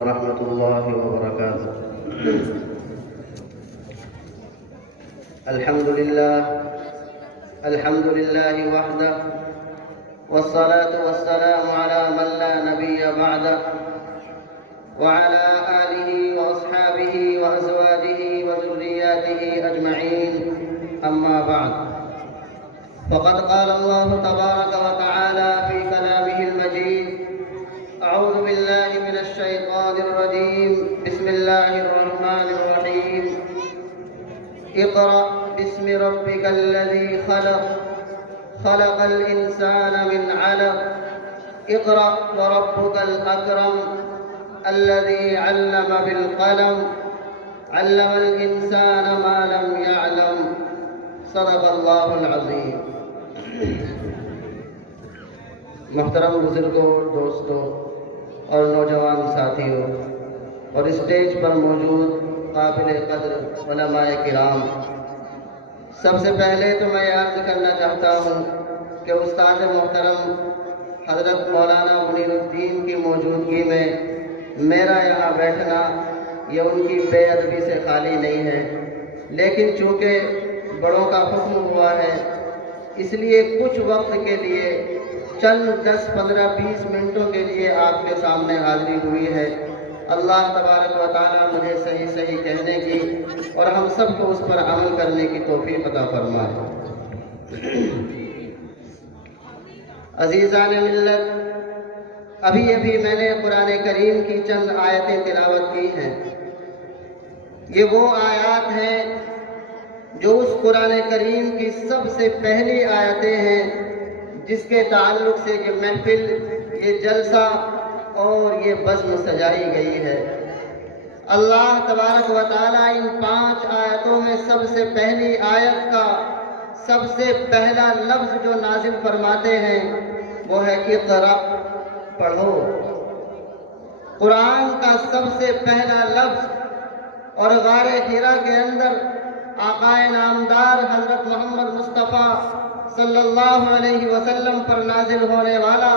ورحمة الله وبركاته. الحمد لله وحده، والصلاة والسلام على من لا نبي بعده، وعلى آله وأصحابه وأزواجه وذرياته أجمعين، أما بعد. فقد قال الله تبارك وتعالى في كلامه المجيد: أعوذ بالله من الشيطان الرجيم، بسم الله الرحمن الرحيم. اقرأ باسم ربك الذي خلق، خلق الإنسان من علق، اقرأ وربك الأكرم الذي علم بالقلم، علم الإنسان ما لم يعلم، صدق الله العظيم. محترم بزرگوں، دوستوں اور نوجوان ساتھیوں اور اسٹیج پر موجود قابل قدر علماء کرام، سب سے پہلے تو میں عرض کرنا چاہتا ہوں کہ استاد محترم حضرت مولانا منیر الدین کی موجودگی میں میرا یہاں بیٹھنا یہ ان کی بے ادبی سے خالی نہیں ہے، لیکن چونکہ بڑوں کا حکم ہوا ہے اس لیے کچھ وقت کے لیے چند 10, 15, 20 منٹوں کے لیے آپ کے سامنے حاضری ہوئی ہے۔ اللہ تبارک و تعالیٰ مجھے صحیح کہنے کی اور ہم سب کو اس پر عمل کرنے کی توفیق عطا فرمائے۔ عزیزان ملت، ابھی میں نے قرآن کریم کی چند آیتیں تلاوت کی ہیں۔ یہ وہ آیات ہیں جو اس قرآن کریم کی سب سے پہلی آیتیں ہیں جس کے تعلق سے یہ محفل، یہ جلسہ اور یہ بزم سجائی گئی ہے۔ اللہ تبارک و تعالیٰ ان 5 آیتوں میں سب سے پہلی آیت کا سب سے پہلا لفظ جو نازل فرماتے ہیں وہ ہے اقرأ، پڑھو۔ قرآن کا سب سے پہلا لفظ اور غار حرا کے اندر آقا نامدار حضرت محمد مصطفیٰ صلی اللہ علیہ وسلم پر نازل ہونے والا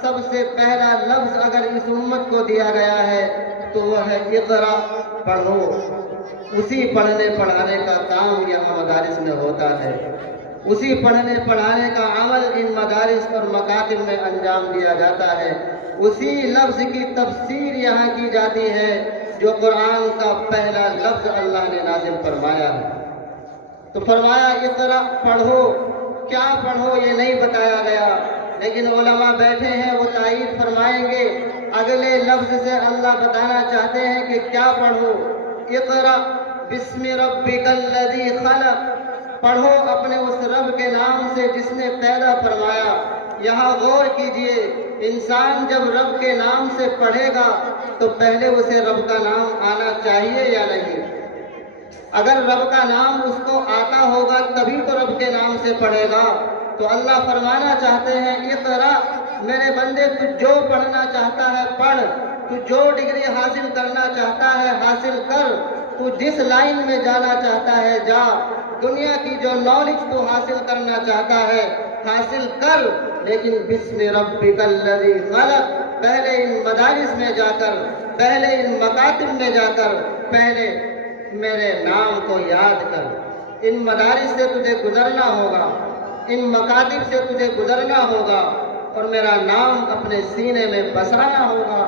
سب سے پہلا لفظ اگر اس امت کو دیا گیا ہے تو وہ ہے اقرأ، پڑھو۔ اسی پڑھنے پڑھانے کا کام یہاں مدارس میں ہوتا ہے، اسی پڑھنے پڑھانے کا عمل ان مدارس اور مکاتب میں انجام دیا جاتا ہے، اسی لفظ کی تفسیر یہاں کی جاتی ہے جو قرآن کا پہلا لفظ اللہ نے نازل فرمایا ہے۔ تو فرمایا اقرأ، پڑھو۔ کیا پڑھو یہ نہیں بتایا گیا، لیکن علماء بیٹھے ہیں وہ تائید فرمائیں گے۔ اگلے لفظ سے اللہ بتانا چاہتے ہیں کہ کیا پڑھو۔ اقرأ بسم ربک الذی خلق، پڑھو اپنے اس رب کے نام سے جس نے پیدا فرمایا۔ یہاں غور کیجئے، انسان جب رب کے نام سے پڑھے گا تو پہلے اسے رب کا نام آنا چاہیے یا نہیں؟ اگر رب کا نام اس کو آتا ہوگا تبھی تو رب کے نام سے پڑھے گا۔ تو اللہ فرمانا چاہتے ہیں اقرأ، میرے بندے تو جو پڑھنا چاہتا ہے پڑھ، تو جو ڈگری حاصل کرنا چاہتا ہے حاصل کر، تو جس لائن میں جانا چاہتا ہے جا، دنیا کی جو نالج تو حاصل کرنا چاہتا ہے حاصل کر، لیکن بسم ربک الذی خلق، پہلے ان مدارس میں جا کر، پہلے ان مکاتب میں جا کر، پہلے میرے نام کو یاد کر۔ ان مدارس سے تجھے گزرنا ہوگا، ان مکاتب سے تجھے گزرنا ہوگا اور میرا نام اپنے سینے میں بسانا ہوگا۔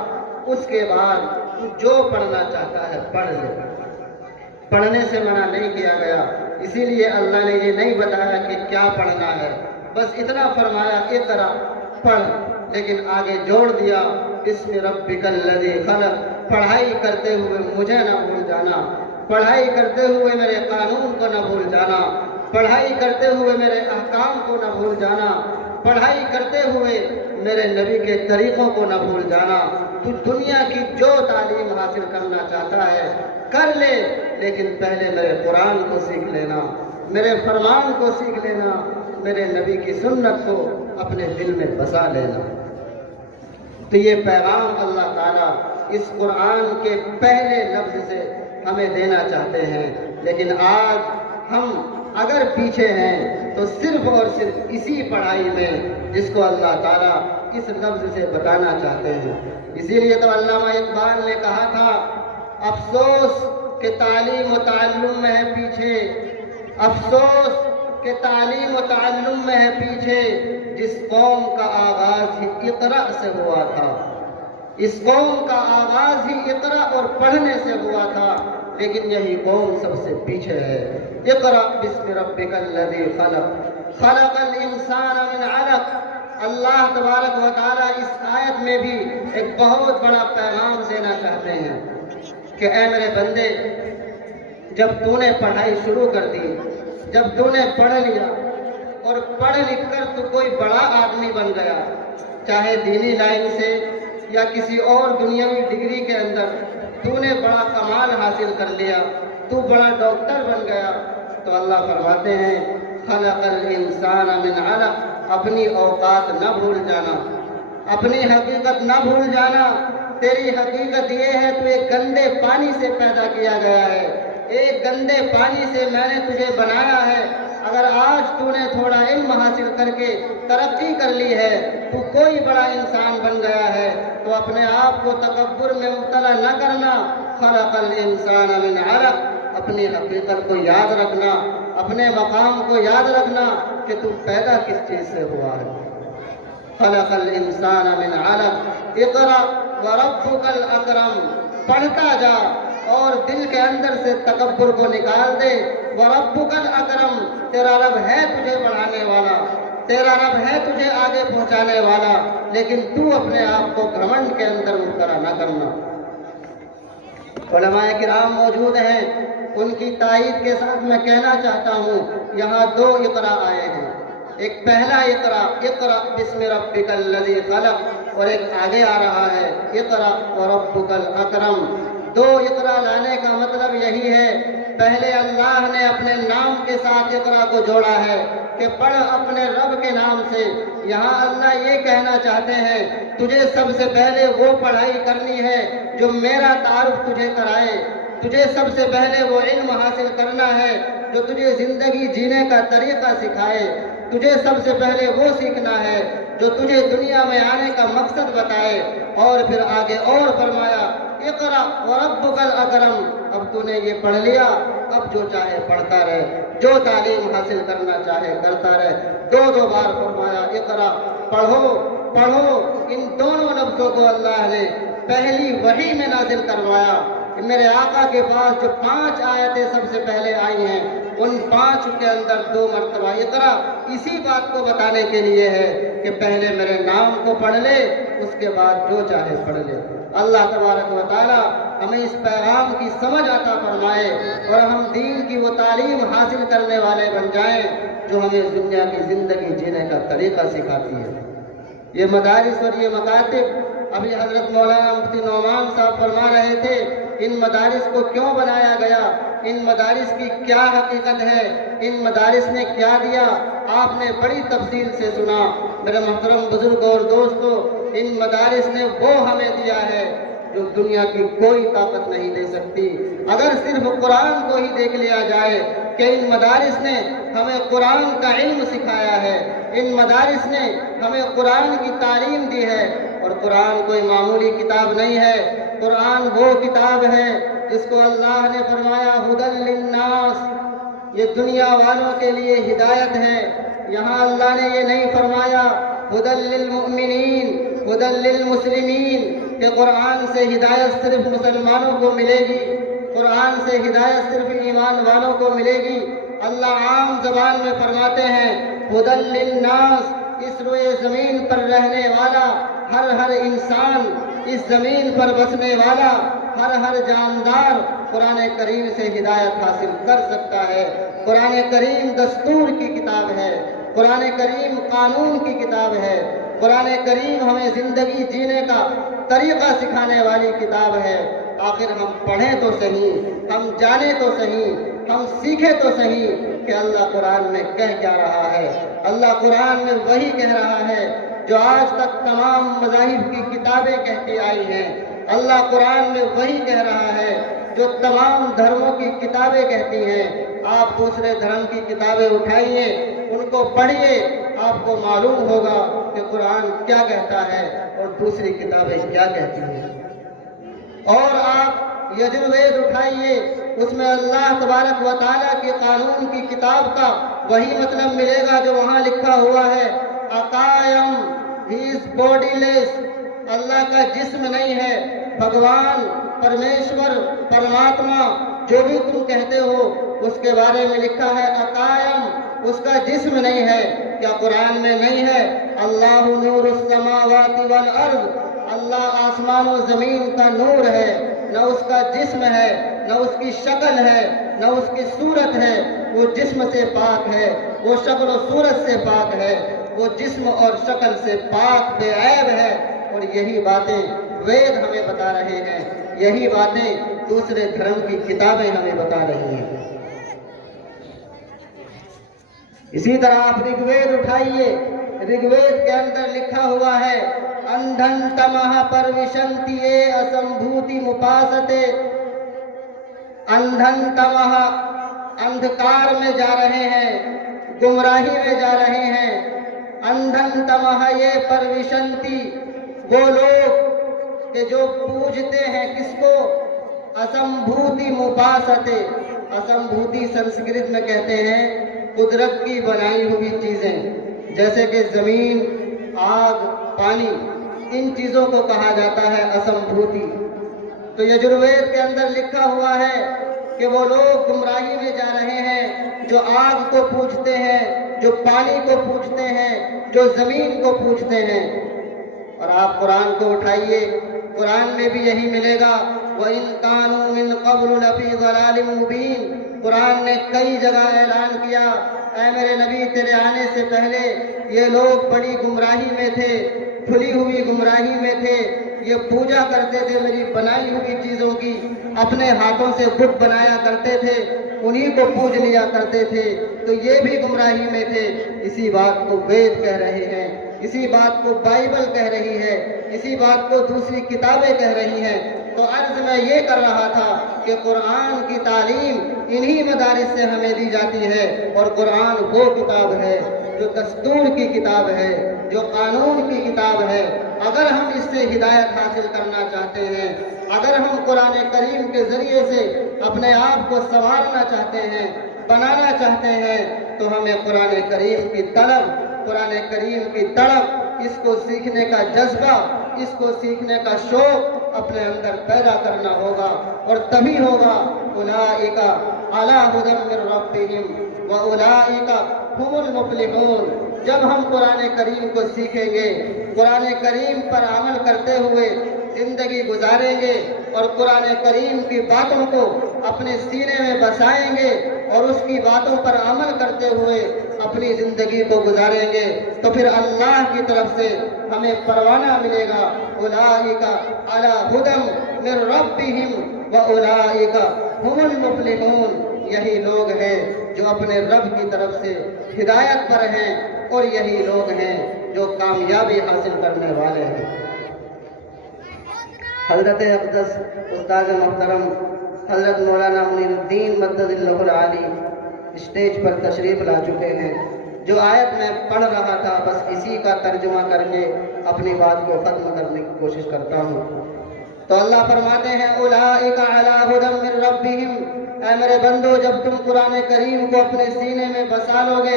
اس کے بعد تو جو پڑھنا چاہتا ہے پڑھ لے۔ پڑھنے سے منع نہیں کیا گیا، اسی لیے اللہ نے یہ نہیں بتایا کہ کیا پڑھنا ہے، بس اتنا فرمایا اقرأ، پڑھ، لیکن آگے جوڑ دیا بسم ربک الذی خلق۔ پڑھائی کرتے ہوئے مجھے نہ بھول جانا، پڑھائی کرتے ہوئے میرے قانون کو نہ بھول جانا، پڑھائی کرتے ہوئے میرے احکام کو نہ بھول جانا، پڑھائی کرتے ہوئے میرے نبی کے طریقوں کو نہ بھول جانا۔ تو دنیا کی جو تعلیم حاصل کرنا چاہتا ہے کر لے، لیکن پہلے میرے قرآن کو سیکھ لینا، میرے فرمان کو سیکھ لینا، میرے نبی کی سنت کو اپنے دل میں بسا لینا۔ تو یہ پیغام اللہ تعالیٰ اس قرآن کے پہلے لفظ سے ہمیں دینا چاہتے ہیں، لیکن آج ہم اگر پیچھے ہیں تو صرف اور صرف اسی پڑھائی میں جس کو اللہ تعالیٰ اس لفظ سے بتانا چاہتے ہیں۔ اسی لیے تو علامہ اقبال نے کہا تھا، افسوس کہ تعلیم و تعلم میں ہے پیچھے، افسوس کہ تعلیم و تعلم میں ہے پیچھے، جس قوم کا آغاز ہی اقرا سے ہوا تھا، اس قوم کا آغاز ہی اقرا اور پڑھنے سے ہوا تھا، لیکن یہی قوم سب سے پیچھے ہے۔ اقرا بسم ربک الذی خلق، خلق الانسان من علق۔ اللہ تبارک و تعالیٰ اس آیت میں بھی ایک بہت بڑا پیغام دینا چاہتے ہیں کہ اے میرے بندے، جب تو نے پڑھائی شروع کر دی، جب تو نے پڑھ لیا اور پڑھ لکھ کر تو کوئی بڑا آدمی بن گیا، چاہے دینی لائن سے یا کسی اور دنیاوی ڈگری کے اندر تو نے بڑا کمال حاصل کر لیا، تو بڑا ڈاکٹر بن گیا، تو اللہ فرماتے ہیں خلق الانسان من علق، اپنی اوقات نہ بھول جانا، اپنی حقیقت نہ بھول جانا۔ تیری حقیقت یہ ہے تو ایک گندے پانی سے پیدا کیا گیا ہے، ایک گندے پانی سے میں نے تجھے بنایا ہے۔ اگر آج تو نے تھوڑا علم حاصل کر کے ترقی کر لی ہے، تو کوئی بڑا انسان بن گیا ہے، تو اپنے آپ کو تکبر میں مبتلا نہ کرنا۔ خلق الانسان من علق، اپنی حقیقت کو یاد رکھنا، اپنے مقام کو یاد رکھنا کہ تو پیدا کس چیز سے ہوا ہے۔ خلق الانسان من علق، اقرا وربک الاکرم، پڑھتا جا اور دل کے اندر سے تکبر کو نکال دے۔ وربک الاکرم، تیرا رب ہے تجھے بڑھانے والا، تیرا رب ہے تجھے آگے پہنچانے والا، لیکن تو اپنے آپ کو گھمنڈ کے اندر مبتلا نہ کرنا۔ علماء کرام موجود ہیں، ان کی تائید کے ساتھ میں کہنا چاہتا ہوں، یہاں دو اقرا آئے ہیں، ایک پہلا اقرا، اقرا بسم ربک الذی خلق، اور ایک آگے آ رہا ہے اقرا وربک الاکرم۔ دو اقرا لانے کا مطلب یہی ہے، پہلے اللہ نے اپنے نام کے ساتھ اقرا کو جوڑا ہے کہ پڑھ اپنے رب کے نام سے۔ یہاں اللہ یہ کہنا چاہتے ہیں تجھے سب سے پہلے وہ پڑھائی کرنی ہے جو میرا تعارف تجھے کرائے، تجھے سب سے پہلے وہ علم حاصل کرنا ہے جو تجھے زندگی جینے کا طریقہ سکھائے، تجھے سب سے پہلے وہ سیکھنا ہے جو تجھے دنیا میں آنے کا مقصد بتائے۔ اور پھر آگے اور فرمایا اقرا وربک الاکرم، اب تو نے یہ پڑھ لیا، اب جو چاہے پڑھتا رہے، جو تعلیم حاصل کرنا چاہے کرتا رہے۔ دو دو بار فرمایا اقرا، پڑھو پڑھو۔ ان دونوں لفظوں کو اللہ نے پہلی وحی میں نازل کروایا۔ میرے آقا کے پاس جو 5 آیتیں سب سے پہلے آئی ہیں، ان 5 کے اندر 2 مرتبہ اقرا اسی بات کو بتانے کے لیے ہے کہ پہلے میرے نام کو پڑھ لے، اس کے بعد جو چاہے پڑھ لے۔ اللہ تبارک و تعالی ہمیں اس پیغام کی سمجھ عطا فرمائے اور ہم دین کی وہ تعلیم حاصل کرنے والے بن جائیں جو ہمیں دنیا کی زندگی جینے کا طریقہ سکھاتی ہے۔ یہ مدارس اور یہ مکاتب، ابھی حضرت مولانا مفتی نعمان صاحب فرما رہے تھے، ان مدارس کو کیوں بنایا گیا، ان مدارس کی کیا حقیقت ہے، ان مدارس نے کیا دیا، آپ نے بڑی تفصیل سے سنا۔ میرے محترم بزرگ اور دوستو، ان مدارس نے وہ ہمیں دیا ہے جو دنیا کی کوئی طاقت نہیں دے سکتی۔ اگر صرف قرآن کو ہی دیکھ لیا جائے کہ ان مدارس نے ہمیں قرآن کا علم سکھایا ہے، ان مدارس نے ہمیں قرآن کی تعلیم دی ہے، اور قرآن کوئی معمولی کتاب نہیں ہے، قرآن وہ کتاب ہے جس کو اللہ نے فرمایا ھدی للناس، یہ دنیا والوں کے لیے ہدایت ہے۔ یہاں اللہ نے یہ نہیں فرمایا ھدی للمؤمنین، ھدی للمسلمین، کہ قرآن سے ہدایت صرف مسلمانوں کو ملے گی، قرآن سے ہدایت صرف ایمان والوں کو ملے گی۔ اللہ عام زبان میں فرماتے ہیں ھدی للناس، اس روئے زمین پر رہنے والا ہر انسان، اس زمین پر بسنے والا ہر جاندار قرآن کریم سے ہدایت حاصل کر سکتا ہے۔ قرآن کریم دستور کی کتاب ہے، قرآن کریم قانون کی کتاب ہے، قرآن کریم ہمیں زندگی جینے کا طریقہ سکھانے والی کتاب ہے۔ آخر ہم پڑھیں تو صحیح، ہم جانیں تو صحیح، ہم سیکھیں تو صحیح کہ اللہ قرآن میں کہہ کیا رہا ہے۔ اللہ قرآن میں وہی کہہ رہا ہے جو آج تک تمام مذاہب کی کتابیں کہتی آئی ہیں۔ اللہ قرآن میں وہی کہہ رہا ہے جو تمام دھرموں کی کتابیں کہتی ہیں۔ آپ دوسرے دھرم کی کتابیں اٹھائیے، ان کو پڑھیے، آپ کو معلوم ہوگا کہ قرآن کیا کہتا ہے اور دوسری کتابیں کیا کہتی ہیں۔ اور آپ یجروید اٹھائیے، اس میں اللہ تبارک و تعالیٰ کے قانون کی کتاب کا وہی مطلب ملے گا جو وہاں لکھا ہوا ہے، اقائم ہی از باڈی لیس، اللہ کا جسم نہیں ہے، بھگوان، پرمیشور، پرماتما جو بھی تم کہتے ہو اس کے بارے میں لکھا ہے اقائم، اس کا جسم نہیں ہے۔ کیا قرآن میں نہیں ہے اللہ نور السماوات والارض، اللہ آسمان و زمین کا نور ہے، نہ اس کا جسم ہے، نہ اس کی شکل ہے، نہ اس کی صورت ہے، وہ جسم سے پاک ہے، وہ شکل و صورت سے پاک ہے، وہ جسم اور شکل سے پاک بے عیب ہے۔ اور یہی باتیں وید ہمیں بتا رہے ہیں، یہی باتیں دوسرے دھرم کی کتابیں ہمیں بتا رہی ہیں۔ اسی طرح آپ رگ وید اٹھائیے، رگ وید کے اندر لکھا ہوا ہے اندھن تمہ پروشنتی اسمبھوتی مپاستے، اندھن تمہ، اندھکار میں جا رہے ہیں، گمراہی میں جا رہے ہیں، اندھن تمہ یہ پروشنتی، وہ لوگ کہ جو پوجتے ہیں کس کو، اسمبھوتی مپاستے، اسمبھوتی سنسکرت میں کہتے ہیں قدرت کی بنائی ہوئی چیزیں، جیسے کہ زمین، آگ، پانی، ان چیزوں کو کہا جاتا ہے اسمبھوتی۔ تو یجروید کے اندر لکھا ہوا ہے کہ وہ لوگ گمراہی میں جا رہے ہیں جو آگ کو پوجتے ہیں، جو پانی کو پوجتے ہیں، جو زمین کو پوجتے ہیں۔ اور آپ قرآن کو اٹھائیے، قرآن میں بھی یہی ملے گا وَإِن كَانُوا مِن قَبْلُ لَفِي ضَلَالٍ مُبِينٍ۔ قرآن نے کئی جگہ اعلان کیا، اے میرے نبی تیرے آنے سے پہلے یہ لوگ بڑی گمراہی میں تھے، کھلی ہوئی گمراہی میں تھے، یہ پوجا کرتے تھے میری بنائی ہوئی چیزوں کی، اپنے ہاتھوں سے بت بنایا کرتے تھے، انہی کو پوج لیا کرتے تھے، تو یہ بھی گمراہی میں تھے۔ اسی بات کو وید کہہ رہے ہیں، اسی بات کو بائبل کہہ رہی ہے، اسی بات کو دوسری کتابیں کہہ رہی ہیں۔ تو عرض میں یہ کر رہا تھا کہ قرآن کی تعلیم انہی مدارس سے ہمیں دی جاتی ہے، اور قرآن وہ کتاب ہے جو دستور کی کتاب ہے، جو قانون کی کتاب ہے۔ اگر ہم اس سے ہدایت حاصل کرنا چاہتے ہیں، اگر ہم قرآن کریم کے ذریعے سے اپنے آپ کو سنوارنا چاہتے ہیں، بنانا چاہتے ہیں، تو ہمیں قرآن کریم کی طلب، قرآن کریم کی تڑپ، اس کو سیکھنے کا جذبہ، اس کو سیکھنے کا شوق اپنے اندر پیدا کرنا ہوگا، اور تبھی ہوگا اولئک علی ھدی من ربہم واولئک ھم المفلحون۔ جب ہم قرآن کریم کو سیکھیں گے، قرآن کریم پر عمل کرتے ہوئے زندگی گزاریں گے، اور قرآن کریم کی باتوں کو اپنے سینے میں بسائیں گے، اور اس کی باتوں پر عمل کرتے ہوئے اپنی زندگی کو گزاریں گے، تو پھر اللہ کی طرف سے ہمیں پروانہ ملے گا اولئک علی ھدی من ربہم واولئک ھم المفلحون۔ یہی لوگ ہیں جو اپنے رب کی طرف سے ہدایت پر ہیں، اور یہی لوگ ہیں جو کامیابی حاصل کرنے والے ہیں۔ حضرت اقدس استاد محترم حضرت مولانا منیر الدین مدد اللہ العالی اسٹیج پر تشریف لا چکے ہیں۔ جو آیت میں پڑھ رہا تھا بس اسی کا ترجمہ کر کے اپنی بات کو ختم کرنے کی کوشش کرتا ہوں۔ تو اللہ فرماتے ہیں اولئک علی ھدی من ربہم، اے میرے بندو جب تم قرآن کریم کو اپنے سینے میں بسا لو گے،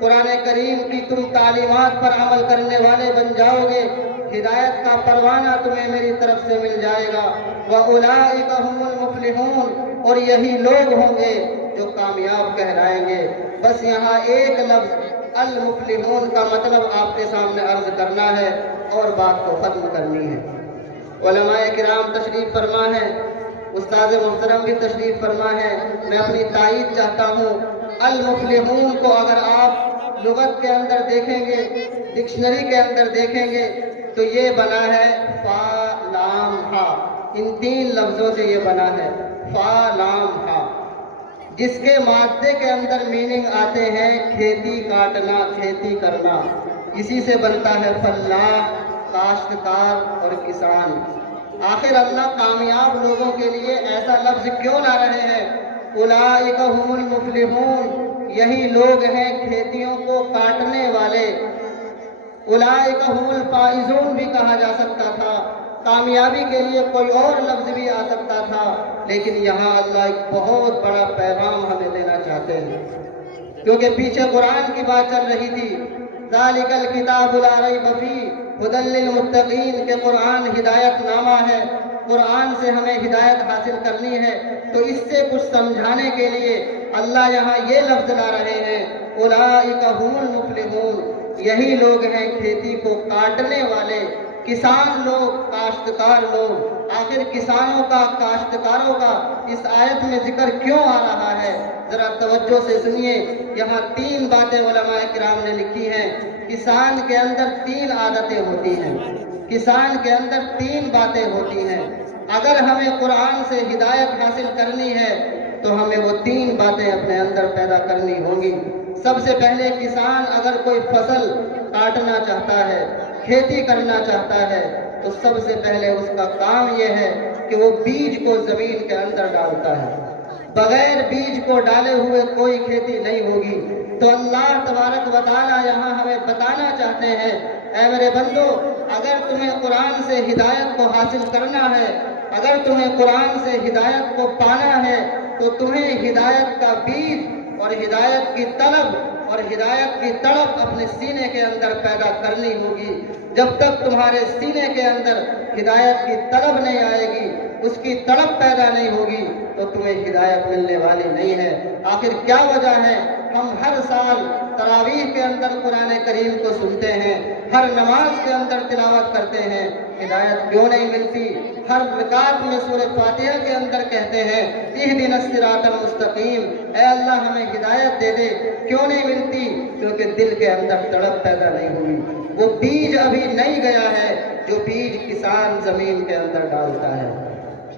قرآن کریم کی تم تعلیمات پر عمل کرنے والے بن جاؤ گے، ہدایت کا پروانہ تمہیں میری طرف سے مل جائے گا۔ وَأُولَئِكَ هُمُ الْمُفْلِحُونَ، اور یہی لوگ ہوں گے جو کامیاب کہلائیں گے۔ بس یہاں ایک لفظ المفلحون کا مطلب آپ کے سامنے عرض کرنا ہے اور بات کو ختم کرنی ہے۔ علماء کرام تشریف فرما ہے، استاد محترم بھی تشریف فرما ہے، میں اپنی تائید چاہتا ہوں۔ المفلحون کو اگر آپ لغت کے اندر دیکھیں گے، ڈکشنری کے اندر دیکھیں گے، تو یہ بنا ہے فا لام ہا، ان تین لفظوں سے یہ بنا ہے فا لام ہا، جس کے مادے کے اندر میننگ آتے ہیں کھیتی کاٹنا، کھیتی کرنا، اسی سے بنتا ہے فلاح، کاشتکار اور کسان۔ آخر اللہ کامیاب لوگوں کے لیے ایسا لفظ کیوں لا رہے ہیں؟ اولئک ھم المفلحون، یہی لوگ ہیں کھیتیوں کو کاٹنے والے، اولئک هم الفائزون بھی کہا جا سکتا تھا، کامیابی کے لیے کوئی اور لفظ بھی آ سکتا تھا، لیکن یہاں اللہ ایک بہت بڑا پیغام ہمیں دینا چاہتے ہیں، کیونکہ پیچھے قرآن کی بات چل رہی تھی، ذالک الکتاب لا ریب فیہ ھدی للمتقین، کہ قرآن ہدایت نامہ ہے، قرآن سے ہمیں ہدایت حاصل کرنی ہے، تو اس سے کچھ سمجھانے کے لیے اللہ یہاں یہ لفظ لا رہے ہیں، اولئک ھم المفلحون، یہی لوگ ہیں کھیتی کو کاٹنے والے، کسان لوگ، کاشتکار لوگ۔ آخر کسانوں کا، کاشتکاروں کا اس آیت میں ذکر کیوں آ رہا ہے؟ ذرا توجہ سے سنیے، یہاں 3 باتیں علماء کرام نے لکھی ہیں۔ کسان کے اندر 3 عادتیں ہوتی ہیں، کسان کے اندر 3 باتیں ہوتی ہیں۔ اگر ہمیں قرآن سے ہدایت حاصل کرنی ہے تو ہمیں وہ 3 باتیں اپنے اندر پیدا کرنی ہوں گی۔ سب سے پہلے کسان اگر کوئی فصل کاٹنا چاہتا ہے، کھیتی کرنا چاہتا ہے، تو سب سے پہلے اس کا کام یہ ہے کہ وہ بیج کو زمین کے اندر ڈالتا ہے۔ بغیر بیج کو ڈالے ہوئے کوئی کھیتی نہیں ہوگی۔ تو اللہ تبارک و تعالیٰ یہاں ہمیں بتانا چاہتے ہیں، اے میرے بندو، اگر تمہیں قرآن سے ہدایت کو حاصل کرنا ہے، اگر تمہیں قرآن سے ہدایت کو پانا ہے، تو تمہیں ہدایت کا بیج اور ہدایت کی طلب اور ہدایت کی تڑپ اپنے سینے کے اندر پیدا کرنی ہوگی۔ جب تک تمہارے سینے کے اندر ہدایت کی طلب نہیں آئے گی، اس کی تڑپ پیدا نہیں ہوگی، تو تمہیں ہدایت ملنے والی نہیں ہے۔ آخر کیا وجہ ہے؟ ہم ہر سال تراویح کے اندر قرآن کریم کو سنتے ہیں، ہر نماز کے اندر تلاوت کرتے ہیں، ہدایت کیوں نہیں ملتی؟ ہر رکعت میں سورہ فاتحہ کے اندر کہتے ہیں اہدنا الصراط المستقیم، اے اللہ ہمیں ہدایت دے دے، کیوں نہیں ملتی؟ کیونکہ دل کے اندر تڑپ پیدا نہیں ہوئی، وہ بیج ابھی نہیں گیا ہے جو بیج کسان زمین کے اندر ڈالتا ہے۔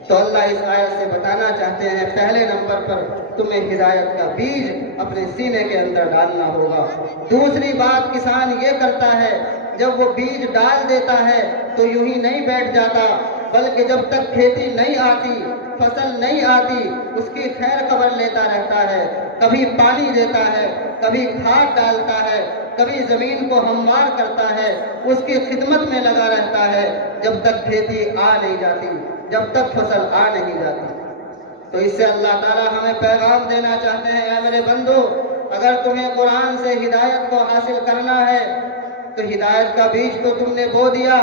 تو اللہ اس آیت سے بتانا چاہتے ہیں، پہلے نمبر پر تمہیں ہدایت کا بیج اپنے سینے کے اندر ڈالنا ہوگا۔ دوسری بات کسان یہ کرتا ہے، جب وہ بیج ڈال دیتا ہے تو یوں ہی نہیں بیٹھ جاتا، بلکہ جب تک کھیتی نہیں آتی، فصل نہیں آتی، اس کی خیر خبر لیتا رہتا ہے، کبھی پانی دیتا ہے، کبھی کھاد ڈالتا ہے، کبھی زمین کو ہموار کرتا ہے، اس کی خدمت میں لگا رہتا ہے، جب تک کھیتی آ نہیں جاتی، جب تک فصل آ نہیں جاتی۔ تو اس سے اللہ تعالیٰ ہمیں پیغام دینا چاہتے ہیں، اے میرے بندو، اگر تمہیں قرآن سے ہدایت کو حاصل کرنا ہے تو ہدایت کا بیج تو تم نے بو دیا،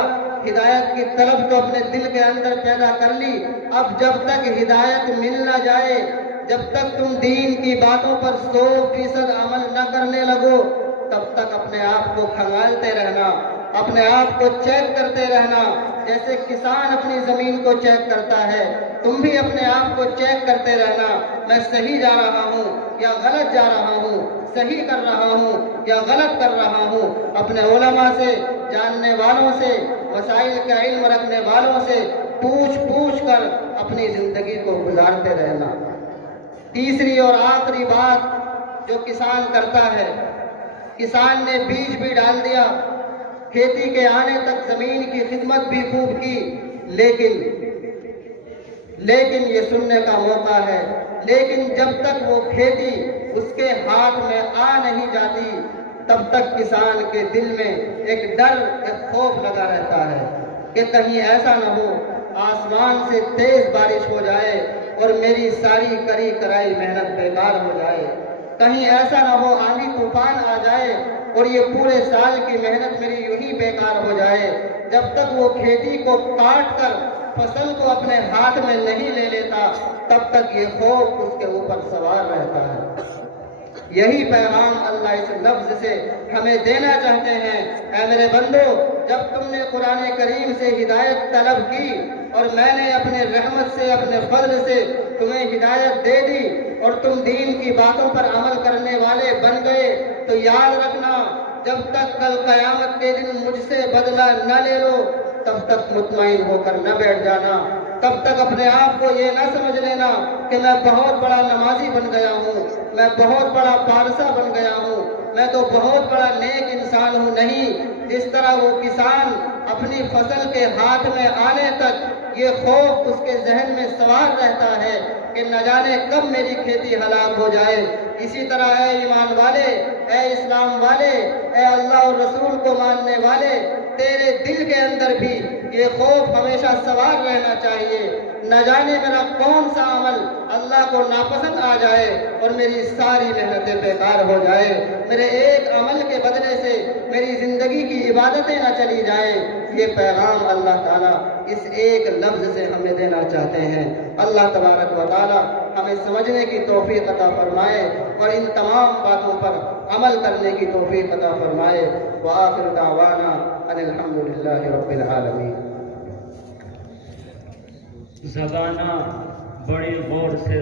ہدایت کی طلب تو اپنے دل کے اندر پیدا کر لی، اب جب تک ہدایت مل نہ جائے، جب تک تم دین کی باتوں پر 100% عمل نہ کرنے لگو، تب تک اپنے آپ کو کھنگالتے رہنا، اپنے آپ کو چیک کرتے رہنا، جیسے کسان اپنی زمین کو چیک کرتا ہے، تم بھی اپنے آپ کو چیک کرتے رہنا، میں صحیح جا رہا ہوں یا غلط جا رہا ہوں، صحیح کر رہا ہوں یا غلط کر رہا ہوں۔ اپنے علماء سے، جاننے والوں سے، مسائل کا علم رکھنے والوں سے پوچھ کر اپنی زندگی کو گزارتے رہنا۔ تیسری اور آخری بات جو کسان کرتا ہے، کسان نے بیج بھی ڈال دیا، کھیتی کے آنے تک زمین کی خدمت بھی خوب کی، لیکن یہ سننے کا موقع ہے، لیکن جب تک وہ کھیتی اس کے ہاتھ میں آ نہیں جاتی، تب تک کسان کے دل میں ایک ڈر، ایک خوف لگا رہتا ہے کہ کہیں ایسا نہ ہو آسمان سے تیز بارش ہو جائے اور میری ساری کری کرائی محنت بیکار ہو جائے، کہیں ایسا نہ ہو آندھی طوفان آ جائے اور یہ پورے سال کی محنت میری یوں ہی بیکار ہو جائے۔ جب تک وہ کھیتی کو کاٹ کر فصل کو اپنے ہاتھ میں نہیں لے لیتا، تب تک یہ خوف اس کے اوپر سوار رہتا ہے۔ یہی پیغام اللہ اس لفظ سے ہمیں دینا چاہتے ہیں، اے میرے بندو، جب تم نے قرآن کریم سے ہدایت طلب کی اور میں نے اپنے رحمت سے، اپنے فضل سے تمہیں ہدایت دے دی اور تم دین کی باتوں پر عمل کرنے والے بن گئے، تو یاد رکھنا، جب تک کل قیامت کے دن مجھ سے بدلہ نہ لے لو، تب تک مطمئن ہو کر نہ بیٹھ جانا، تب تک اپنے آپ کو یہ نہ سمجھ لینا کہ میں بہت بڑا نمازی بن گیا ہوں، میں بہت بڑا پارسا بن گیا ہوں، میں تو بہت بڑا نیک انسان ہوں۔ نہیں، جس طرح وہ کسان اپنی فصل کے ہاتھ میں آنے تک یہ خوف اس کے ذہن میں سوار رہتا ہے کہ نہ جانے کب میری کھیتی ہلاک ہو جائے، اسی طرح اے ایمان والے، اے اسلام والے، اے اللہ اور رسول کو ماننے والے، تیرے دل کے اندر بھی یہ خوف ہمیشہ سوار رہنا چاہیے، نہ جانے میرا کون سا عمل اللہ کو ناپسند آ جائے اور میری ساری محنتیں بیکار ہو جائے، میرے ایک عمل کے بدلے سے میری زندگی کی عبادتیں نہ چلی جائیں۔ یہ پیغام اللہ تعالیٰ اس ایک لفظ سے ہمیں دینا چاہتے ہیں۔ اللہ تبارک و تعالیٰ ہمیں سمجھنے کی توفیق عطا فرمائے اور ان تمام باتوں پر عمل کرنے کی توفیق عطا فرمائے۔ وآخر دعوانا ان الحمدللہ رب العالمین۔ زبانہ بڑی غور سے